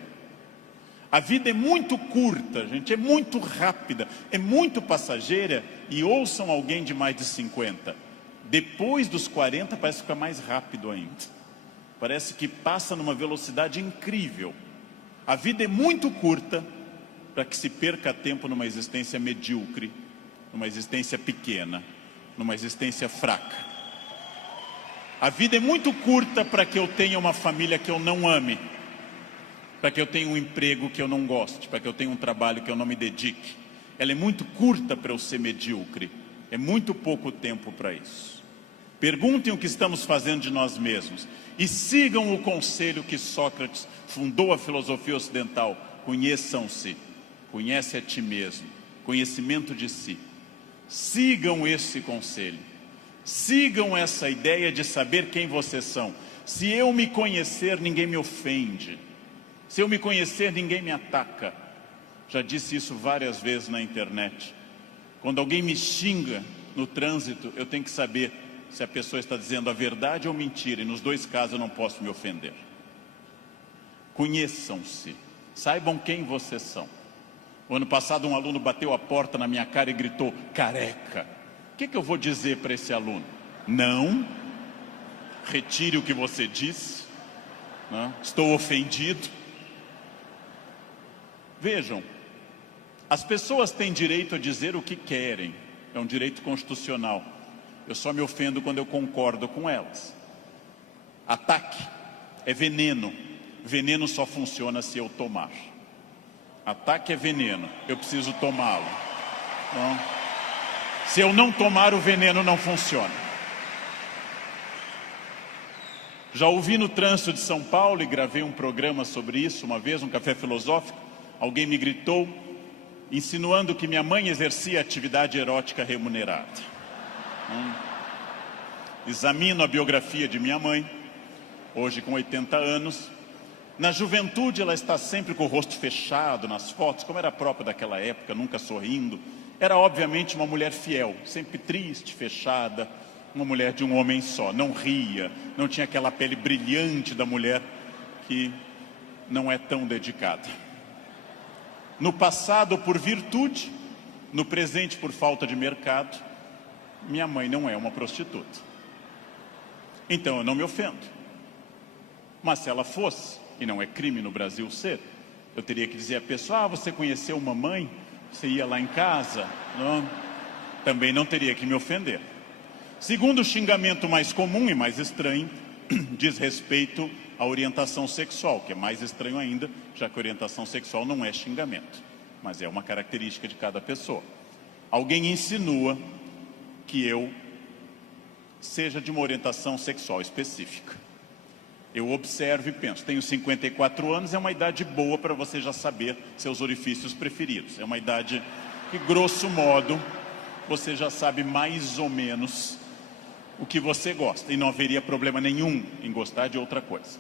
A vida é muito curta, gente, é muito rápida, é muito passageira. E ouçam alguém de mais de 50. Depois dos 40 parece ficar mais rápido ainda. Parece que passa numa velocidade incrível. A vida é muito curta para que se perca tempo numa existência medíocre, numa existência pequena, numa existência fraca. A vida é muito curta para que eu tenha uma família que eu não ame, para que eu tenha um emprego que eu não goste, para que eu tenha um trabalho que eu não me dedique. Ela é muito curta para eu ser medíocre. É muito pouco tempo para isso. Perguntem o que estamos fazendo de nós mesmos e sigam o conselho que Sócrates fundou a filosofia ocidental: conheçam-se, conhece a ti mesmo, conhecimento de si. Sigam esse conselho, sigam essa ideia de saber quem vocês são. Se eu me conhecer, ninguém me ofende. Se eu me conhecer, ninguém me ataca. Já disse isso várias vezes na internet. Quando alguém me xinga no trânsito, eu tenho que saber se a pessoa está dizendo a verdade ou mentira. E nos dois casos eu não posso me ofender. Conheçam-se. Saibam quem vocês são. O ano passado um aluno bateu a porta na minha cara e gritou: careca. O que eu vou dizer para esse aluno? Não. Retire o que você disse. Não. Estou ofendido. Vejam, as pessoas têm direito a dizer o que querem. É um direito constitucional. Eu só me ofendo quando eu concordo com elas. Ataque é veneno. Veneno só funciona se eu tomar. Ataque é veneno, eu preciso tomá-lo. Então, se eu não tomar, o veneno não funciona. Já ouvi no trânsito de São Paulo e gravei um programa sobre isso uma vez, um café filosófico. Alguém me gritou, insinuando que minha mãe exercia atividade erótica remunerada. Examino a biografia de minha mãe, hoje com 80 anos. Na juventude ela está sempre com o rosto fechado nas fotos, como era próprio daquela época, nunca sorrindo. Era obviamente uma mulher fiel, sempre triste, fechada, uma mulher de um homem só. Não ria, não tinha aquela pele brilhante da mulher que não é tão dedicada. No passado por virtude, no presente por falta de mercado, minha mãe não é uma prostituta. Então eu não me ofendo. Mas se ela fosse, e não é crime no Brasil ser, eu teria que dizer à pessoa, você conheceu mamãe? Você ia lá em casa? Não. Também não teria que me ofender. Segundo o xingamento mais comum e mais estranho, diz respeito à orientação sexual, que é mais estranho ainda, já que orientação sexual não é xingamento, mas é uma característica de cada pessoa. Alguém insinua que eu seja de uma orientação sexual específica. Eu observo e penso, tenho 54 anos, é uma idade boa para você já saber seus orifícios preferidos. É uma idade que, grosso modo, você já sabe mais ou menos o que você gosta. E não haveria problema nenhum em gostar de outra coisa.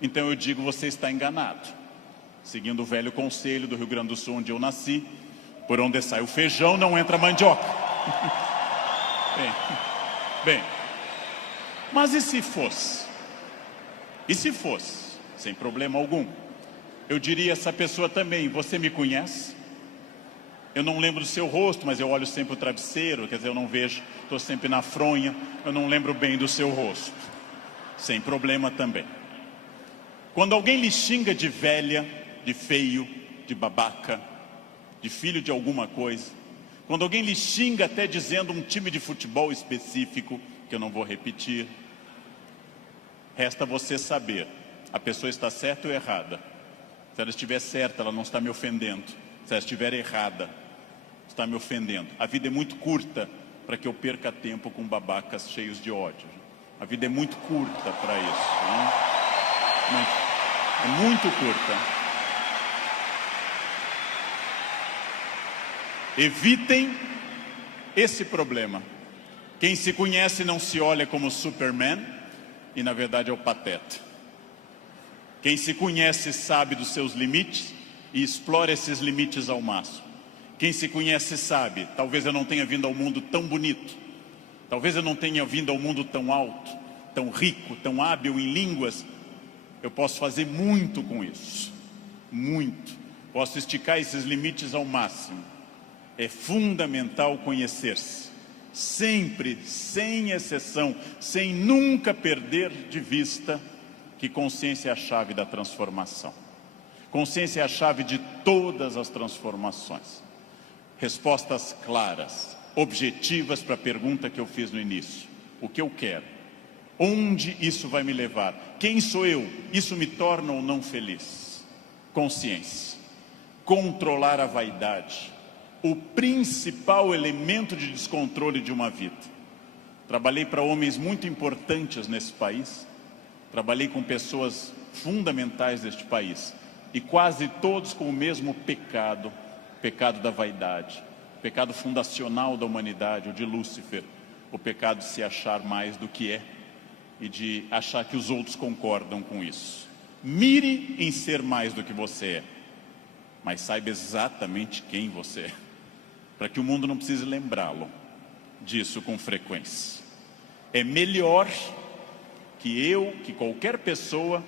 Então eu digo, você está enganado. Seguindo o velho conselho do Rio Grande do Sul, onde eu nasci, por onde sai o feijão, não entra mandioca. Bem, mas e se fosse? E se fosse, sem problema algum, eu diria a essa pessoa também, você me conhece? Eu não lembro do seu rosto, mas eu olho sempre o travesseiro, quer dizer, eu não vejo, estou sempre na fronha, eu não lembro bem do seu rosto. Sem problema também. Quando alguém lhe xinga de velha, de feio, de babaca, de filho de alguma coisa, quando alguém lhe xinga até dizendo um time de futebol específico, que eu não vou repetir, resta você saber, a pessoa está certa ou errada. Se ela estiver certa, ela não está me ofendendo. Se ela estiver errada, está me ofendendo. A vida é muito curta para que eu perca tempo com babacas cheios de ódio. A vida é muito curta para isso. É muito curta. Evitem esse problema. Quem se conhece não se olha como Superman, e na verdade é o pateta. Quem se conhece sabe dos seus limites e explora esses limites ao máximo. Quem se conhece sabe, talvez eu não tenha vindo ao mundo tão bonito, talvez eu não tenha vindo ao mundo tão alto, tão rico, tão hábil em línguas. Eu posso fazer muito com isso, muito. Posso esticar esses limites ao máximo. É fundamental conhecer-se. Sempre, sem exceção, sem nunca perder de vista que consciência é a chave da transformação. Consciência é a chave de todas as transformações. Respostas claras, objetivas para a pergunta que eu fiz no início. O que eu quero? Onde isso vai me levar? Quem sou eu? Isso me torna ou não feliz? Consciência. Controlar a vaidade. O principal elemento de descontrole de uma vida. Trabalhei para homens muito importantes nesse país, trabalhei com pessoas fundamentais deste país, e quase todos com o mesmo pecado, o pecado da vaidade, o pecado fundacional da humanidade, o de Lúcifer, o pecado de se achar mais do que é, e de achar que os outros concordam com isso. Mire em ser mais do que você é, mas saiba exatamente quem você é, para que o mundo não precise lembrá-lo disso com frequência. É melhor que qualquer pessoa,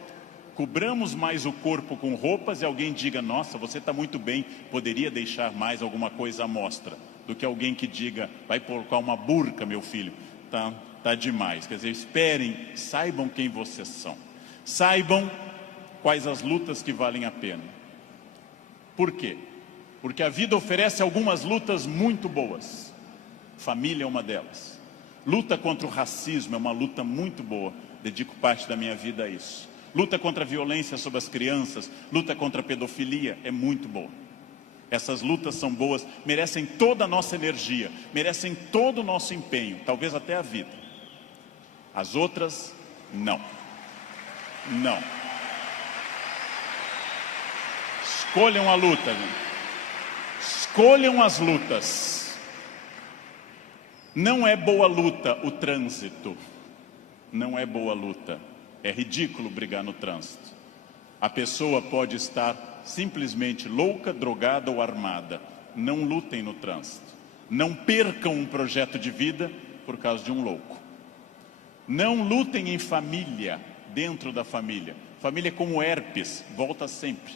cobramos mais o corpo com roupas e alguém diga, nossa, você está muito bem, poderia deixar mais alguma coisa à mostra, do que alguém que diga, vai colocar uma burca, meu filho, tá demais. Quer dizer, esperem, saibam quem vocês são, saibam quais as lutas que valem a pena. Por quê? Porque a vida oferece algumas lutas muito boas. Família é uma delas. Luta contra o racismo é uma luta muito boa. dedico parte da minha vida a isso. Luta contra a violência sobre as crianças, luta contra a pedofilia, é muito boa. Essas lutas são boas, merecem toda a nossa energia, merecem todo o nosso empenho, talvez até a vida. As outras, não. Não. Escolham a luta, gente. Escolham as lutas. Não é boa luta o trânsito. Não é boa luta. É ridículo brigar no trânsito. A pessoa pode estar simplesmente louca, drogada ou armada. Não lutem no trânsito. Não percam um projeto de vida por causa de um louco. Não lutem em família, dentro da família. Família é como herpes, volta sempre.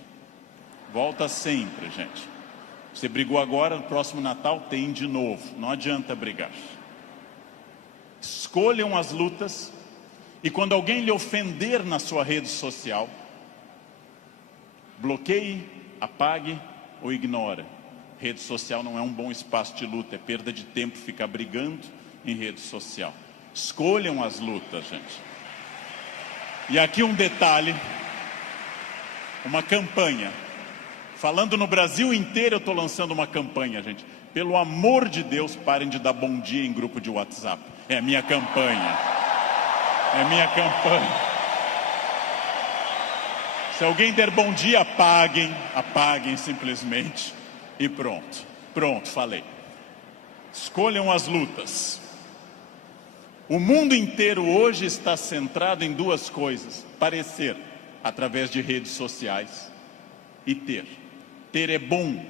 Volta sempre, gente. Você brigou agora, no próximo Natal tem de novo. Não adianta brigar. Escolham as lutas. E quando alguém lhe ofender na sua rede social, bloqueie, apague ou ignore. Rede social não é um bom espaço de luta, é perda de tempo ficar brigando em rede social. Escolham as lutas, gente. E aqui um detalhe, uma campanha. Falando no Brasil inteiro, eu estou lançando uma campanha, gente. Pelo amor de Deus, parem de dar bom dia em grupo de WhatsApp. É a minha campanha. É minha campanha. Se alguém der bom dia, apaguem simplesmente e pronto. Pronto, falei. Escolham as lutas. O mundo inteiro hoje está centrado em duas coisas: parecer, através de redes sociais, e ter. Ter é bom,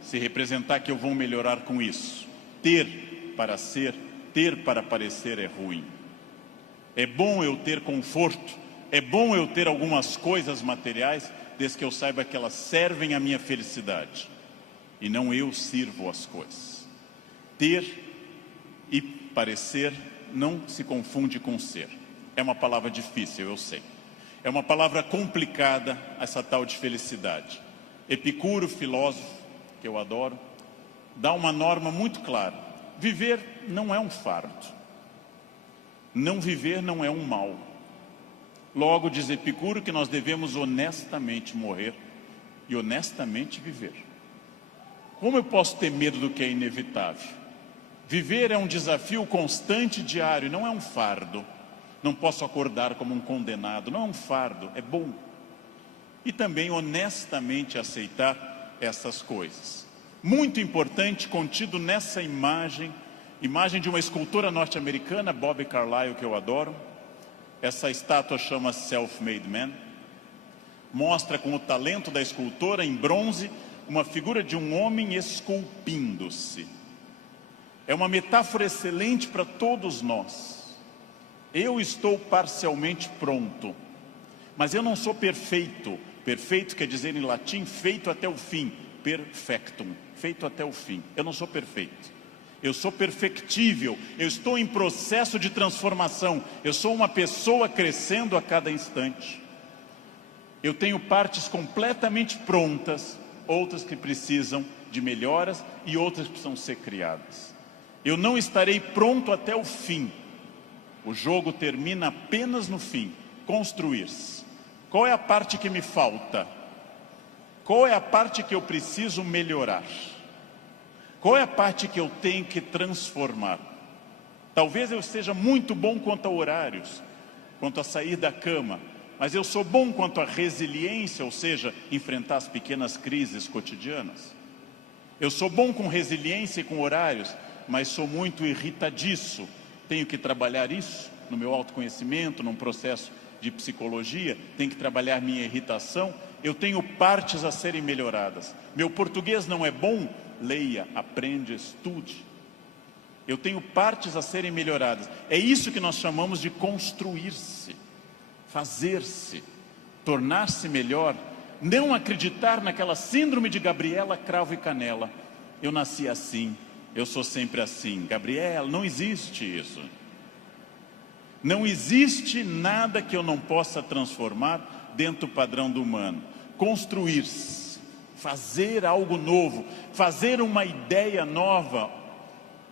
se representar que eu vou melhorar com isso. Ter para ser, ter para parecer é ruim. É bom eu ter conforto, é bom eu ter algumas coisas materiais, desde que eu saiba que elas servem à minha felicidade, e não eu sirvo as coisas. Ter e parecer não se confunde com ser. É uma palavra difícil, eu sei. É uma palavra complicada, essa tal de felicidade. Epicuro, filósofo, que eu adoro, dá uma norma muito clara. Viver não é um fardo. Não viver não é um mal. Logo, diz Epicuro que nós devemos honestamente morrer e honestamente viver. Como eu posso ter medo do que é inevitável? Viver é um desafio constante, diário, não é um fardo. Não posso acordar como um condenado, não é um fardo, é bom. E também honestamente aceitar essas coisas. Muito importante, contido nessa imagem de uma escultora norte-americana, Bobby Carlyle, que eu adoro. Essa estátua chama Self-Made Man. Mostra com o talento da escultora, em bronze, uma figura de um homem esculpindo-se. É uma metáfora excelente para todos nós. Eu estou parcialmente pronto, mas eu não sou perfeito. Perfeito quer dizer em latim, feito até o fim. Perfectum, feito até o fim. Eu não sou perfeito. Eu sou perfectível, eu estou em processo de transformação, eu sou uma pessoa crescendo a cada instante. Eu tenho partes completamente prontas, outras que precisam de melhoras e outras que precisam ser criadas. Eu não estarei pronto até o fim. O jogo termina apenas no fim, construir-se. Qual é a parte que me falta? Qual é a parte que eu preciso melhorar? Qual é a parte que eu tenho que transformar? Talvez eu seja muito bom quanto a horários, quanto a sair da cama, mas eu sou bom quanto a resiliência, ou seja, enfrentar as pequenas crises cotidianas. Eu sou bom com resiliência e com horários, mas sou muito irritadiço. Tenho que trabalhar isso no meu autoconhecimento, num processo de psicologia, tenho que trabalhar minha irritação. Eu tenho partes a serem melhoradas. Meu português não é bom? Leia, aprende, estude. Eu tenho partes a serem melhoradas. É isso que nós chamamos de construir-se, fazer-se, tornar-se melhor. Não acreditar naquela síndrome de Gabriela, cravo e canela. Eu nasci assim, eu sou sempre assim. Gabriela, não existe isso. Não existe nada que eu não possa transformar dentro do padrão do humano. Construir-se. Fazer algo novo, fazer uma ideia nova,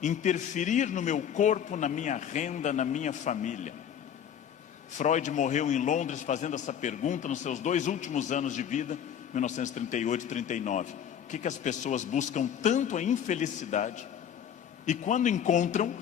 interferir no meu corpo, na minha renda, na minha família. Freud morreu em Londres fazendo essa pergunta nos seus 2 últimos anos de vida, 1938 e 39. Por que as pessoas buscam tanto a infelicidade e quando encontram,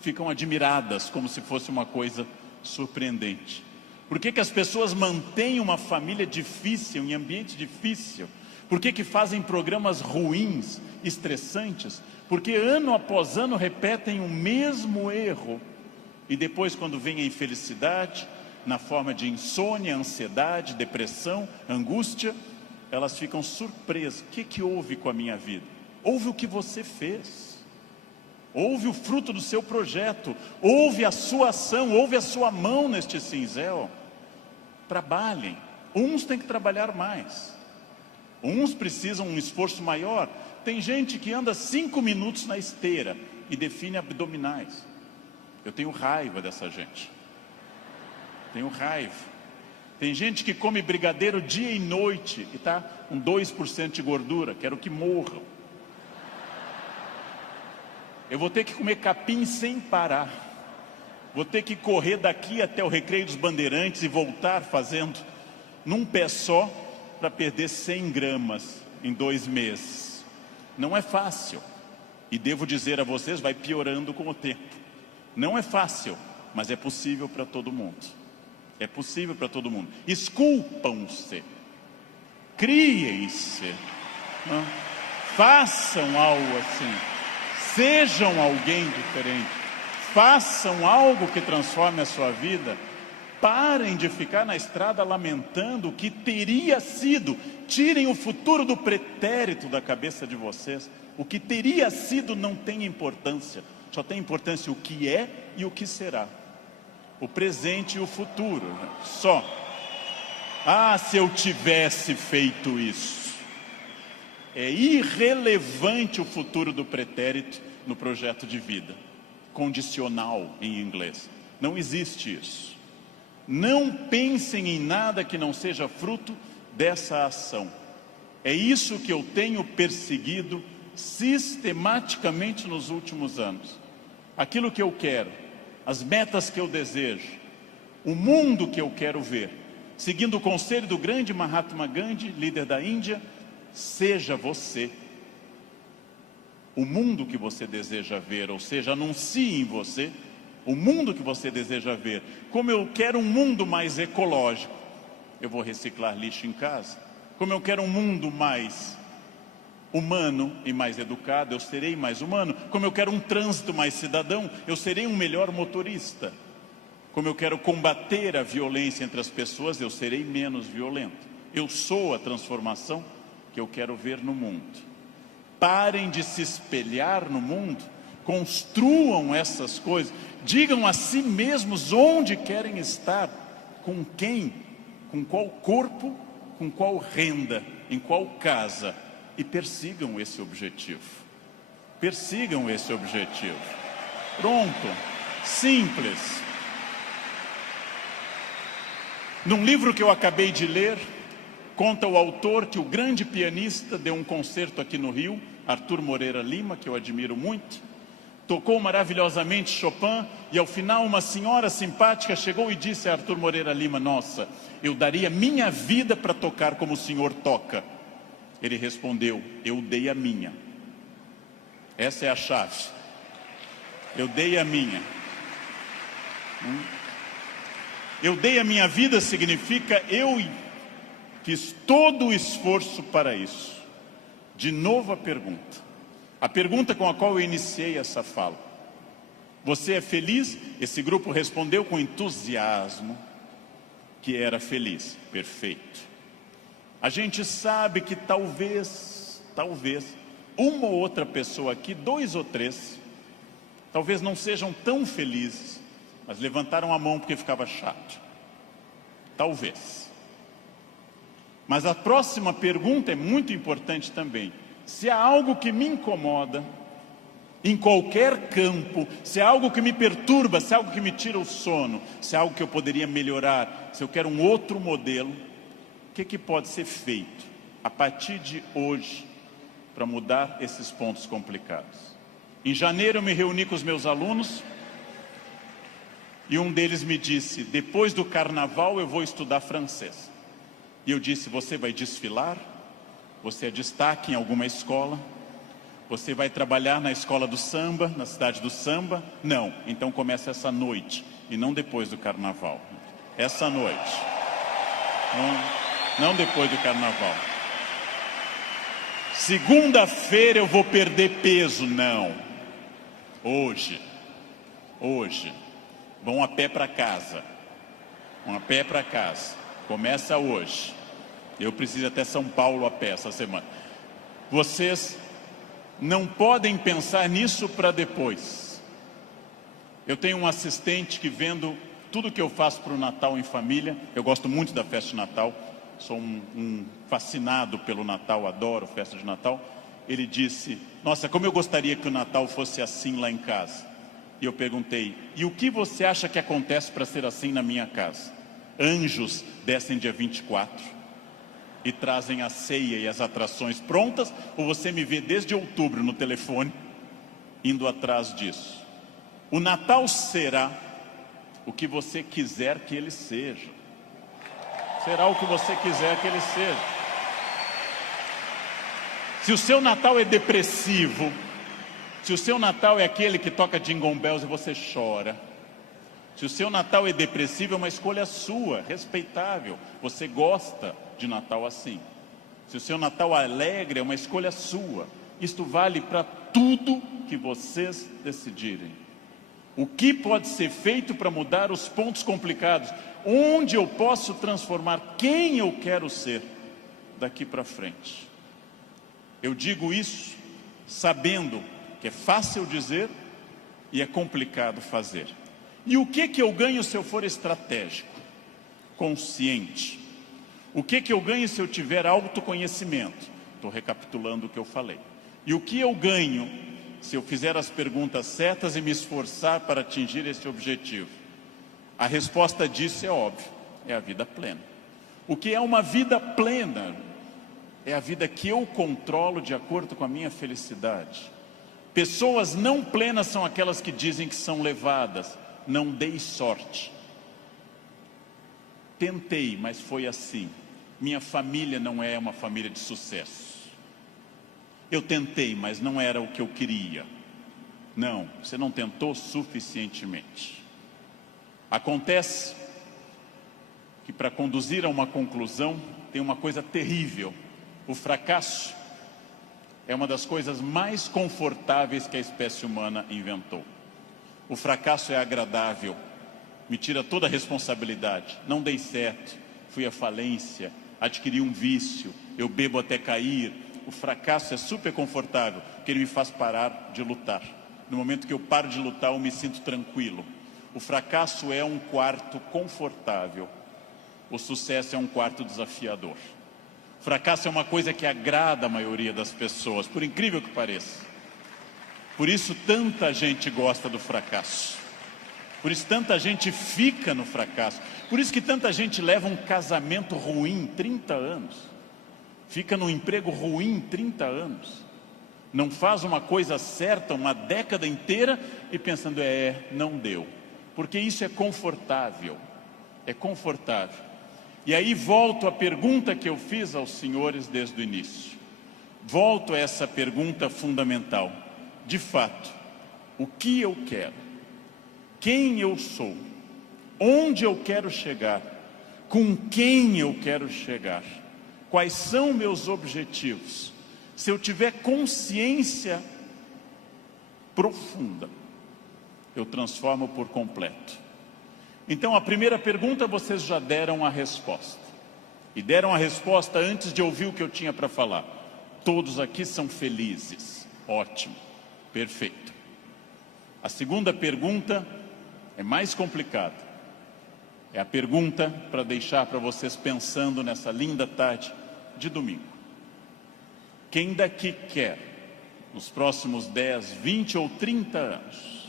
ficam admiradas como se fosse uma coisa surpreendente? Por que as pessoas mantêm uma família difícil, em ambiente difícil? Por que fazem programas ruins, estressantes? Porque ano após ano repetem o mesmo erro. E depois, quando vem a infelicidade, na forma de insônia, ansiedade, depressão, angústia, elas ficam surpresas. O que houve com a minha vida? Houve o que você fez. Houve o fruto do seu projeto. Houve a sua ação, houve a sua mão neste cinzel. Trabalhem. Uns têm que trabalhar mais. Uns precisam um esforço maior. Tem gente que anda 5 minutos na esteira e define abdominais. Eu tenho raiva dessa gente. Tenho raiva. Tem gente que come brigadeiro dia e noite e está com 2% de gordura. Quero que morram. Eu vou ter que comer capim sem parar. Vou ter que correr daqui até o Recreio dos Bandeirantes e voltar fazendo num pé só para perder 100 gramas em 2 meses. Não é fácil. E devo dizer a vocês, vai piorando com o tempo. Não é fácil, mas é possível para todo mundo. É possível para todo mundo. Esculpam-se. Criem-se. Façam algo assim. Sejam alguém diferente. Façam algo que transforme a sua vida. Parem de ficar na estrada lamentando o que teria sido. Tirem o futuro do pretérito da cabeça de vocês. O que teria sido não tem importância. Só tem importância o que é e o que será. O presente e o futuro. Só. Ah, se eu tivesse feito isso. É irrelevante o futuro do pretérito no projeto de vida. Condicional em inglês. Não existe isso. Não pensem em nada que não seja fruto dessa ação. É isso que eu tenho perseguido sistematicamente nos últimos anos. Aquilo que eu quero, as metas que eu desejo, o mundo que eu quero ver, seguindo o conselho do grande Mahatma Gandhi, líder da Índia, seja você o mundo que você deseja ver, ou seja, anuncie em você o mundo que você deseja ver. Como eu quero um mundo mais ecológico, eu vou reciclar lixo em casa. Como eu quero um mundo mais humano e mais educado, eu serei mais humano. Como eu quero um trânsito mais cidadão, eu serei um melhor motorista. Como eu quero combater a violência entre as pessoas, eu serei menos violento. Eu sou a transformação que eu quero ver no mundo. Parem de se espelhar no mundo, construam essas coisas, digam a si mesmos onde querem estar, com quem, com qual corpo, com qual renda, em qual casa, e persigam esse objetivo. Persigam esse objetivo. Pronto, simples. Num livro que eu acabei de ler, conta o autor que o grande pianista deu um concerto aqui no Rio, Arthur Moreira Lima, que eu admiro muito, tocou maravilhosamente Chopin, e ao final uma senhora simpática chegou e disse a Arthur Moreira Lima: nossa, eu daria minha vida para tocar como o senhor toca. Ele respondeu: eu dei a minha. Essa é a chave. Eu dei a minha. Eu dei a minha vida significa eu fiz todo o esforço para isso. De novo a pergunta com a qual eu iniciei essa fala. Você é feliz? Esse grupo respondeu com entusiasmo que era feliz. Perfeito. A gente sabe que talvez, uma ou outra pessoa aqui, 2 ou 3, talvez não sejam tão felizes, mas levantaram a mão porque ficava chato. Talvez. Mas a próxima pergunta é muito importante também. Se há algo que me incomoda, em qualquer campo, se há algo que me perturba, se há algo que me tira o sono, se há algo que eu poderia melhorar, se eu quero um outro modelo, o que pode ser feito a partir de hoje para mudar esses pontos complicados? Em janeiro eu me reuni com os meus alunos E um deles me disse: depois do carnaval eu vou estudar francês. E eu disse: você vai desfilar? Você é destaque em alguma escola? Você vai trabalhar na escola do samba, na cidade do samba? Não, então começa essa noite, e não depois do carnaval. Essa noite. Não depois do carnaval. Segunda-feira eu vou perder peso. Não. Hoje. Vão a pé para casa. Começa hoje. Eu preciso ir até São Paulo a pé essa semana. Vocês não podem pensar nisso para depois. Eu tenho um assistente que, vendo tudo que eu faço para o Natal em família, eu gosto muito da festa de Natal, sou um fascinado pelo Natal, adoro festa de Natal. Ele disse: nossa, como eu gostaria que o Natal fosse assim lá em casa. E eu perguntei: e o que você acha que acontece para ser assim na minha casa? Anjos descem dia 24 e trazem a ceia e as atrações prontas, ou você me vê desde outubro no telefone indo atrás disso? O Natal será o que você quiser que ele seja. Será o que você quiser que ele seja. Se o seu Natal é depressivo, se o seu Natal é aquele que toca Jingle Bells e você chora, se o seu Natal é depressivo, é uma escolha sua, respeitável. Você gosta de Natal assim. Se o seu Natal é alegre, é uma escolha sua. Isto vale para tudo que vocês decidirem. O que pode ser feito para mudar os pontos complicados? Onde eu posso transformar quem eu quero ser daqui para frente? Eu digo isso sabendo que é fácil dizer e é complicado fazer. E o que eu ganho se eu for estratégico, consciente? O que eu ganho se eu tiver autoconhecimento? Estou recapitulando o que eu falei. E o que eu ganho se eu fizer as perguntas certas e me esforçar para atingir esse objetivo? A resposta disso é óbvia, é a vida plena. O que é uma vida plena? É a vida que eu controlo de acordo com a minha felicidade. Pessoas não plenas são aquelas que dizem que são levadas. Não dei sorte. Tentei, mas foi assim. Minha família não é uma família de sucesso. Eu tentei, mas não era o que eu queria. Não, você não tentou suficientemente. Acontece que, para conduzir a uma conclusão, tem uma coisa terrível. O fracasso é uma das coisas mais confortáveis que a espécie humana inventou. O fracasso é agradável, me tira toda a responsabilidade. Não dei certo, fui à falência, adquiri um vício, eu bebo até cair. O fracasso é super confortável, porque ele me faz parar de lutar. No momento que eu paro de lutar, eu me sinto tranquilo. O fracasso é um quarto confortável, o sucesso é um quarto desafiador. O fracasso é uma coisa que agrada a maioria das pessoas, por incrível que pareça. Por isso tanta gente gosta do fracasso. Por isso tanta gente fica no fracasso. Por isso que tanta gente leva um casamento ruim 30 anos. Fica num emprego ruim 30 anos. Não faz uma coisa certa uma década inteira e pensando, não deu. Porque isso é confortável. É confortável. E aí volto à pergunta que eu fiz aos senhores desde o início. Volto a essa pergunta fundamental. De fato, o que eu quero? Quem eu sou? Onde eu quero chegar? Com quem eu quero chegar? Quais são meus objetivos? Se eu tiver consciência profunda, eu transformo por completo. Então, a primeira pergunta vocês já deram a resposta. E deram a resposta antes de ouvir o que eu tinha para falar. Todos aqui são felizes. Ótimo. Perfeito. A segunda pergunta é mais complicada. É a pergunta para deixar para vocês pensando nessa linda tarde de domingo. Quem daqui quer, nos próximos 10, 20 ou 30 anos,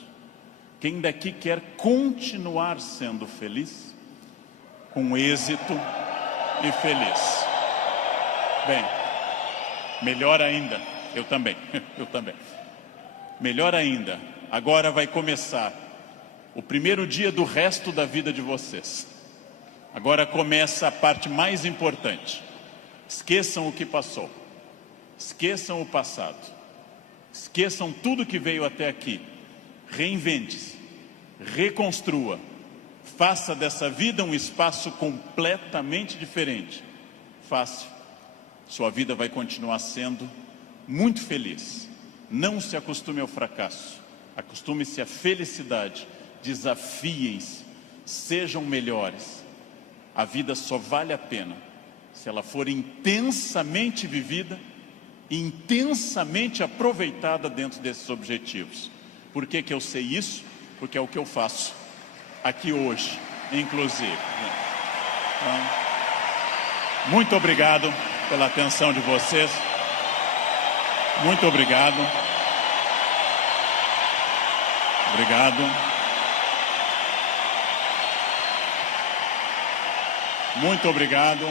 quem daqui quer continuar sendo feliz, com êxito e feliz? Bem, melhor ainda, eu também. Melhor ainda, agora vai começar o primeiro dia do resto da vida de vocês. Agora começa a parte mais importante. Esqueçam o que passou. Esqueçam o passado. Esqueçam tudo que veio até aqui. Reinvente-se. Reconstrua. Faça dessa vida um espaço completamente diferente. Fácil. Sua vida vai continuar sendo muito feliz. Não se acostume ao fracasso. Acostume-se à felicidade. Desafiem-se. Sejam melhores. A vida só vale a pena se ela for intensamente vivida, intensamente aproveitada dentro desses objetivos. Por que que eu sei isso? Porque é o que eu faço aqui hoje, inclusive. Então, muito obrigado pela atenção de vocês. Muito obrigado. Obrigado. Muito obrigado.